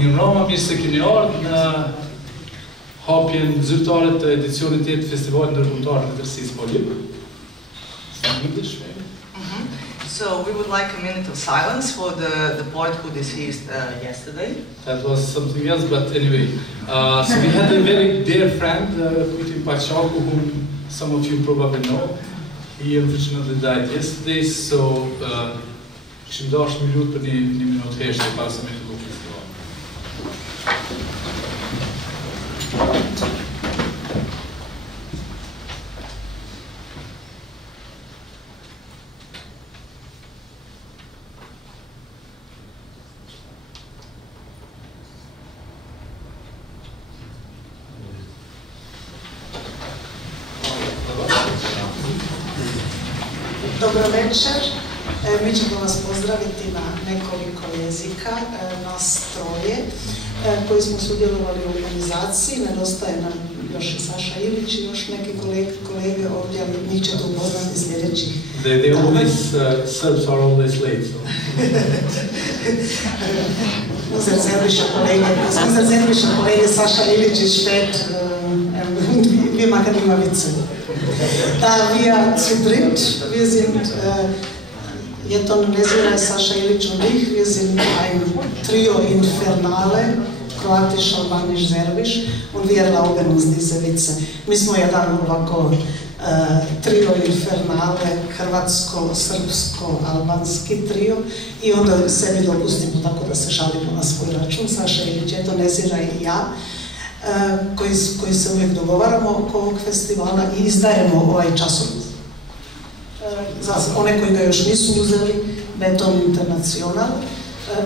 Një mbrëma, mirë se keni ardhur në hapjen zyrtare të edicionit 8 të Festivalit Ndërkombëtar të Letërsisë Polip. So we would like a minute of silence for the poet who deceased yesterday. That was something else, but anyway. So we had a very dear friend, Polip Festival, whom some of you probably know. He unfortunately died yesterday, so kishim dashur një lut për një minutë heshtje para se me të bëjë festival. Dobro večer, mi ćemo vas pozdraviti na nekoliko jezika, nas troje koji smo sudjelovali u organizaciji. Nedostaje nam još i Saša Ilić i još neki kolege ovdje, ali njih ćete upoznati sljedećih. Serbs are always late. Unser serbischer Kollege Sascha Ilić ist spät, wir machen immer Witze. Da wir zu dritt, wir sind Jeton, Neziraj, Saša Ilić und ich, wir sind ein Trio Infernale, kroatisch, albanisch, serbisch, und wir erlauben uns diese Witze. Mi smo jedan ovako trio Infernale, hrvatsko, srpsko, albanski trio, i onda sebi dopustimo tako da se šalimo na svoj račun. Saša Ilić, Jeton, Neziraj i ja, koji se uvijek dogovaramo oko ovog festivala i izdajemo ovaj časopis. Za one koji ga još nisu uzeli, Jeton Internacional,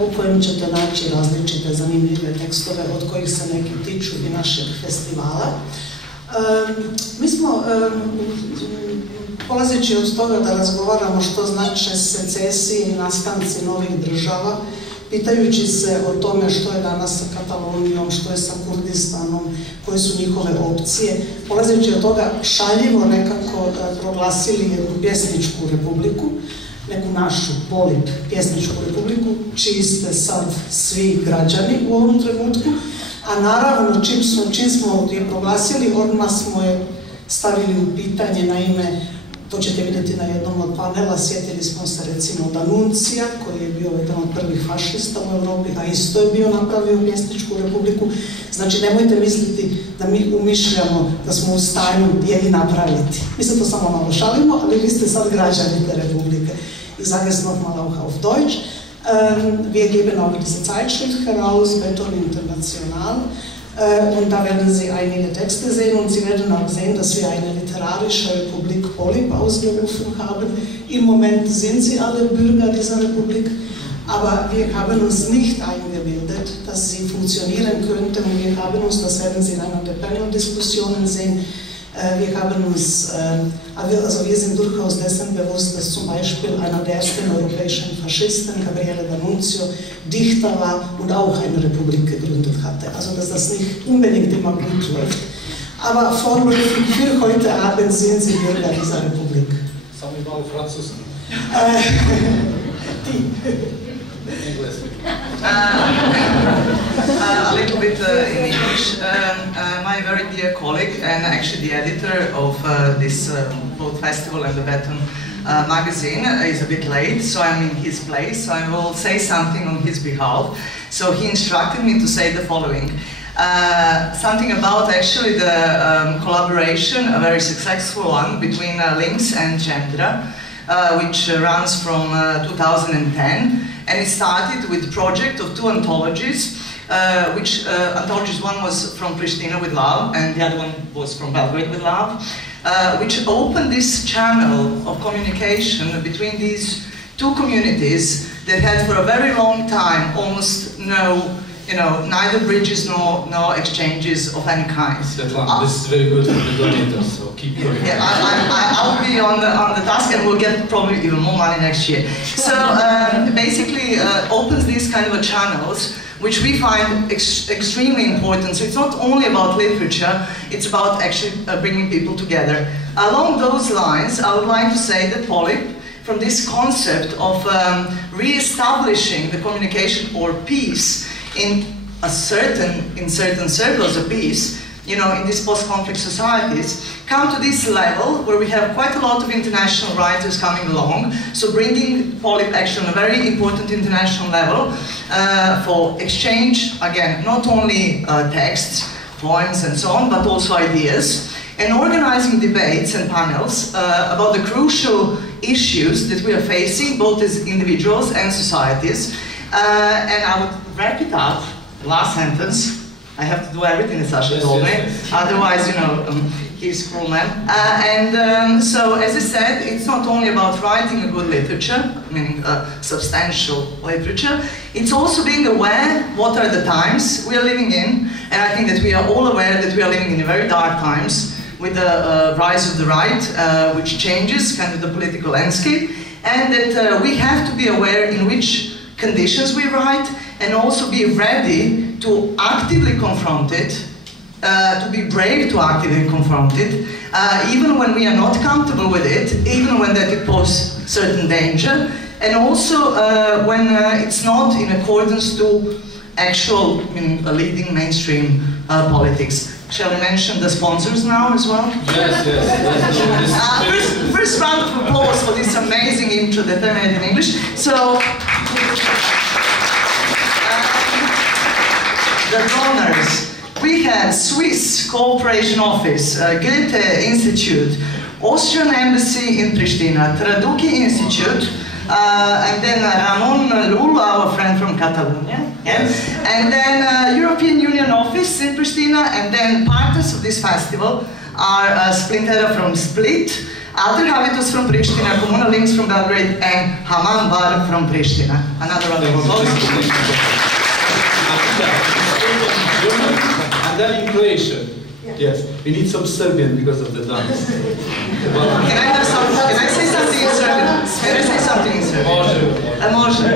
u kojem ćete naći različite zanimljive tekstove od kojih se neki tiču i našeg festivala. Mi smo, polazeći od toga da razgovaramo što znače secesiji i nastanci novih država, pitajući se o tome što je danas sa Katalonijom, što je sa Kurdistanom, koje su njihove opcije, polazeći od toga šaljivo nekako proglasili jednu pjesničku republiku, neku našu Polip pjesničku republiku, čiji ste sad svi građani u ovom trenutku, a naravno čim smo je proglasili, odmah smo je stavili u pitanje. Naime, to ćete vidjeti na jednom od panela, sjetili smo se recimo Danuncija, koji je bio jedan od prvih fašista u Europi, a isto je bio napravio pjesničku republiku. Znači, nemojte misliti da mi umišljamo da smo u stanju je i napraviti. Mi se to samo malo šalimo, ali vi ste sad građani te republike. Ich sage es nochmal auch auf Deutsch. Wir geben auch diese Zeitschrift heraus, Jeton International. Und da werden Sie einige Texte sehen und Sie werden auch sehen, dass wir eine literarische Republik Polip ausgerufen haben. Im Moment sind Sie alle Bürger dieser Republik, aber wir haben uns nicht eingebildet, dass sie funktionieren könnte, und wir haben uns, das werden Sie in einer der Panel-Diskussionen sehen, wir sind durchaus dessen bewusst, dass zum Beispiel einer der ersten europäischen Faschisten, Gabriele D'Annunzio, Dichter war und auch eine Republik gegründet hatte. Also dass das nicht unbedingt immer gut läuft. Aber vorläufig für heute Abend sind Sie Bürger dieser Republik. Sagen wir mal Franzosen. A little bit in English. My very dear colleague and actually the editor of this both festival and the Jeton magazine is a bit late, so I'm in his place, so I will say something on his behalf. So he instructed me to say the following. Something about actually the collaboration, a very successful one, between Lynx and Qendra, which runs from 2010. And it started with a project of 2 anthologies, anthologies, one was from Prishtina with love, and the other one was from Belgrade with love, which opened this channel of communication between these 2 communities that had for a very long time almost no, neither bridges nor exchanges of any kind. Svetlana, this is very good for the donators, so keep going. Yeah, I'll be on the task, and we'll get probably even more money next year. So basically opens these kind of channels, which we find extremely important. So it's not only about literature, it's about actually bringing people together. Along those lines, I would like to say that Polip, from this concept of re-establishing the communication or peace in in certain circles of peace, in these post-conflict societies, come to this level where we have quite a lot of international writers coming along, so bringing Polip actually on a very important international level for exchange, again, not only texts, poems and so on, but also ideas, and organizing debates and panels about the crucial issues that we are facing, both as individuals and societies. And I would wrap it up, last sentence. I have to do everything that Sasha told me, otherwise, he's cruel man. So, as I said, it's not only about writing a good literature, meaning substantial literature, it's also being aware what are the times we are living in, and I think that we are all aware that we are living in very dark times, with the rise of the right, which changes kind of the political landscape, and that we have to be aware in which conditions we write, and also be ready to actively confront it, to be brave to actively confront it, even when we are not comfortable with it, even when that it poses certain danger, and also when it's not in accordance to actual leading mainstream politics. Shall we mention the sponsors now as well? Yes. First round of applause for this amazing intro that I made in English. So, the donors. We have Swiss Cooperation Office, Goethe Institute, Austrian Embassy in Prishtina, TRADUKI Institute, and then Ramon, Llull, our friend from Catalonia, yes. And then European Union Office in Prishtina, and then partners of this festival are Splinter from Split, other Habitus from Prishtina, Komuna Links from Belgrade, and Haman Bar from Prishtina. Another round of applause. And then in Croatia, yes, we need some Serbian because of the dance. Can I say something in Serbian? Can I say something in Serbian? Može.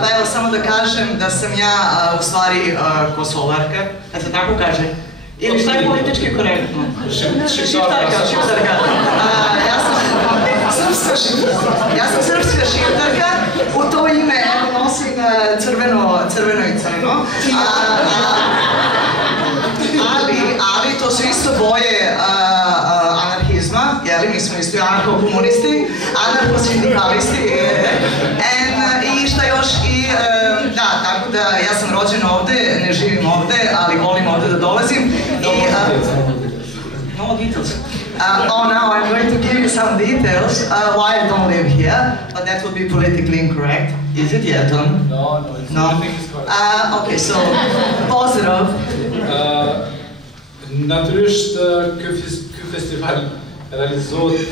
Pa evo, samo da kažem da sam ja u stvari Kosovarka, da se tako kaže. Ili šta je politički korektno? Šiptarka. Ja sam srpska šiptarka, u to ime nosim crveno i crno. Ali to su isto boje anarhizma, mi smo isto anarcho-komunisti, anarcho-sindikalisti, i šta još, tako da ja sam rođen ovde, ne živim ovde, ali volim ovde da dolazim. No details. Now I'm going to give you some details why I don't live here, but that would be politically incorrect. Is it Jeton? No, it's everything is correct. Okay, so, pozdrav. Natyrisht, ky festival realizohet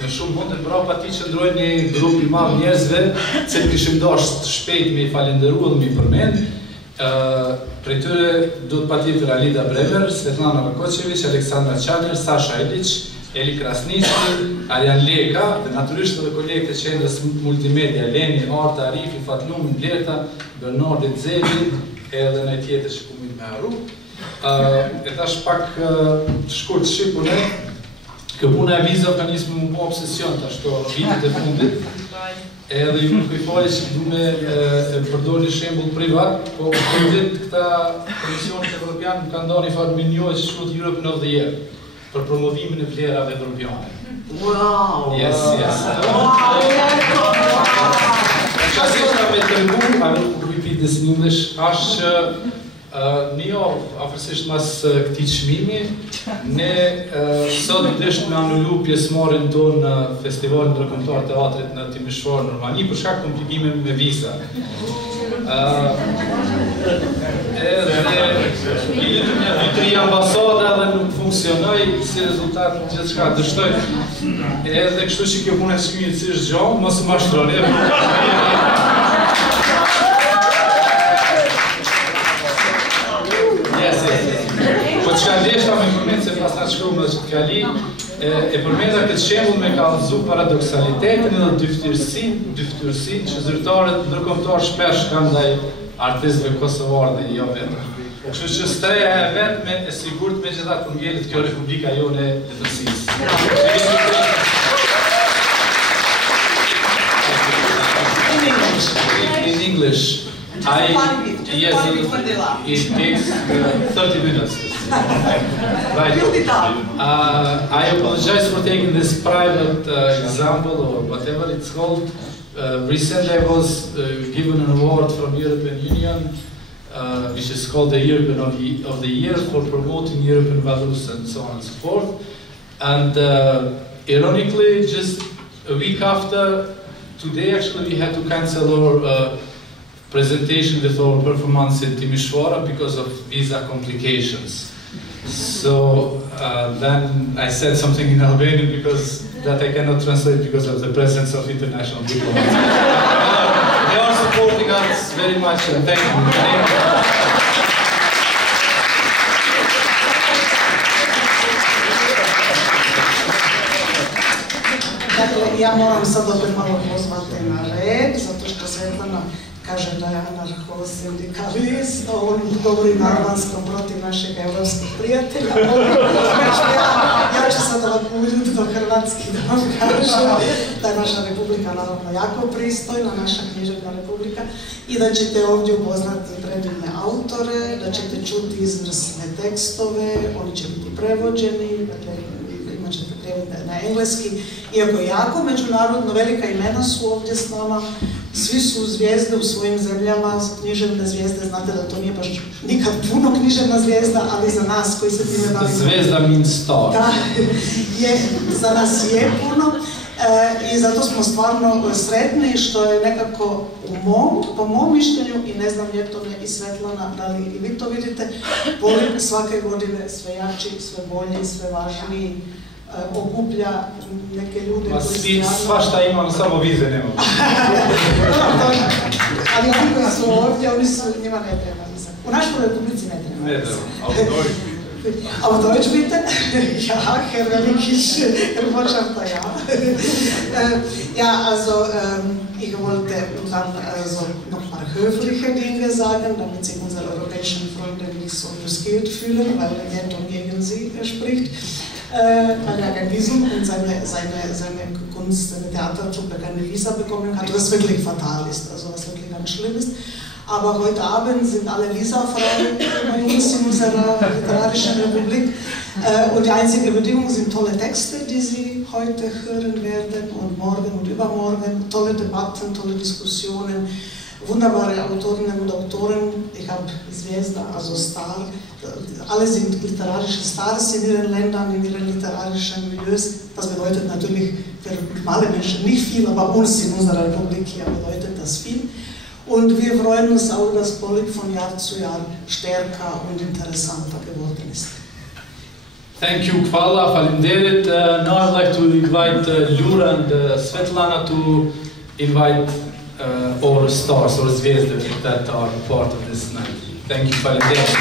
në shumë mund të mbrapa ti që ndrojnë një grup I madh njerëzve, që kishim dashur shpejt me I falendëruar dhe me I përmend. Prej tyre duhet patjetër Alida Bremer, Svetlana Rakocevic, Aleksandra Qanjer, Sasha Ilic, Eli Krasniqi, Arjan Leka, dhe natyrisht edhe kolegët e qendrës Multimedia, Leni, Arta, Arifi, Fatlum, Blerta, Bernardi, Zeli, edhe në tjetër që kumit me harru. E tash pak shkurt shqipune, Komuna e vizave ka nisur më obsesion tash këto vitet e fundit. Edhe ju nuk I fali që du me përdor një shembull privat, po këtë këta Komisionit Evropian më kanë dhënë një farë minjoj që quhet Europe of the Year për promovimin e vlerave evropiane. Wow! Yes. Qasishta me tërgu, I will repeat this in English, është që një javë afërsisht mas këtij çmimi, ne sot dëshmë me anullu pjesëmarrjen tonë në Festivalin Ndërkombëtar Teatrit në Timishvar në Rumani për shkak të komplikimeve me viza. Edhe 2-3 ambasada dhe nuk funksionoi, si rezultat gjithçka dështoi. Edhe kështu që kjo punë e shkrimit si është gjallë, mos u mashtroni. Po që ka ndeshta me përmend se pas ta shkruam edhe që t'kali, e përmenda këtë shembull me ka allëzu paradoksalitetin edhe dyftyrsinë që zyrtarët ndërkombëtar shpesh kanë ndaj artistëve kosovar dhe jo vetëm. Kështu që streja e vetme e sigurt megjithatë kur ngjelet kjo Republika jone e Letërsisë. In English. Yes, it takes 30 minutes. Right. I apologize for taking this private example or whatever it's called. Recently I was given an award from European Union, which is called the European of the Year for promoting European values and so on and so forth. And ironically, just a week after today, actually, we had to cancel our presentation with our performance in Timișoara because of visa complications. So then I said something in Albanian because that I cannot translate because of the presence of international diplomats. They are supporting us very much and thank you. Dakle, ja moram sad opet malo pozvati na red, zato što Svetlana kaže da je anarcho-sindikalist, on govori na albanskom protiv našeg evropskih prijatelja. Ja ću sad ovako uđuti do hrvatski da vam kažem da je naša republika naravno jako pristojna, naša književna republika, i da ćete ovdje upoznati predivne autore, da ćete čuti izvrsne tekstove, oni će biti prevođeni, dakle, imat ćete prijevod na engleski, iako jako međunarodno velika imena su ovdje s nama. Svi su zvijezde u svojim zemljama, književne zvijezde, znate da to nije baš nikad puno književna zvijezda, ali za nas koji se time bavimo... Zvijezda means star. Da, za nas je puno i zato smo stvarno sretni što je nekako po mom mišljenju, i ne znam Jetone i Svetlana, da li i vi to vidite, Polip svake godine sve jači, sve bolji, sve važniji, okuplja neke ljude koji svašta imamo, samo vize nemamo. Ali oni koji su ovdje, njima ne treba viza. U našoj republici ne treba viza. Ne treba, aber Deutsch bitte? Ja, Herr Velikisch, Herr Botschafter, ja. Ja, also ich wollte dann noch ein paar höfliche Dinge sagen, damit sich unsere europäischen Freunde nicht so brüskiert fühlen, weil Jeton gegen sie spricht. Weil er kein Visum und seine Kunst, seine Theatertruppe keine Visa bekommen hat, was wirklich fatal ist, also was wirklich ganz schlimm ist. Aber heute Abend sind alle visafrei bei uns in unserer literarischen Republik. Und die einzige Bedingung sind tolle Texte, die Sie heute hören werden und morgen und übermorgen. Tolle Debatten, tolle Diskussionen, wunderbare Autorinnen und Autoren. Ich habe Zvezda, also Star. Alle sind literarische Stars in ihren Ländern, in ihren literarischen Milieus. Das bedeutet natürlich für normale Menschen nicht viel, aber uns in unserer Republik hier bedeutet das viel. Und wir freuen uns auch, dass Polip von Jahr zu Jahr stärker und interessanter geworden ist. Thank you, Kvala, faleminderit. Now I'd like to invite Llull and Svetlana to invite our stars or zvezde that are part of this night. Thank you, faleminderit.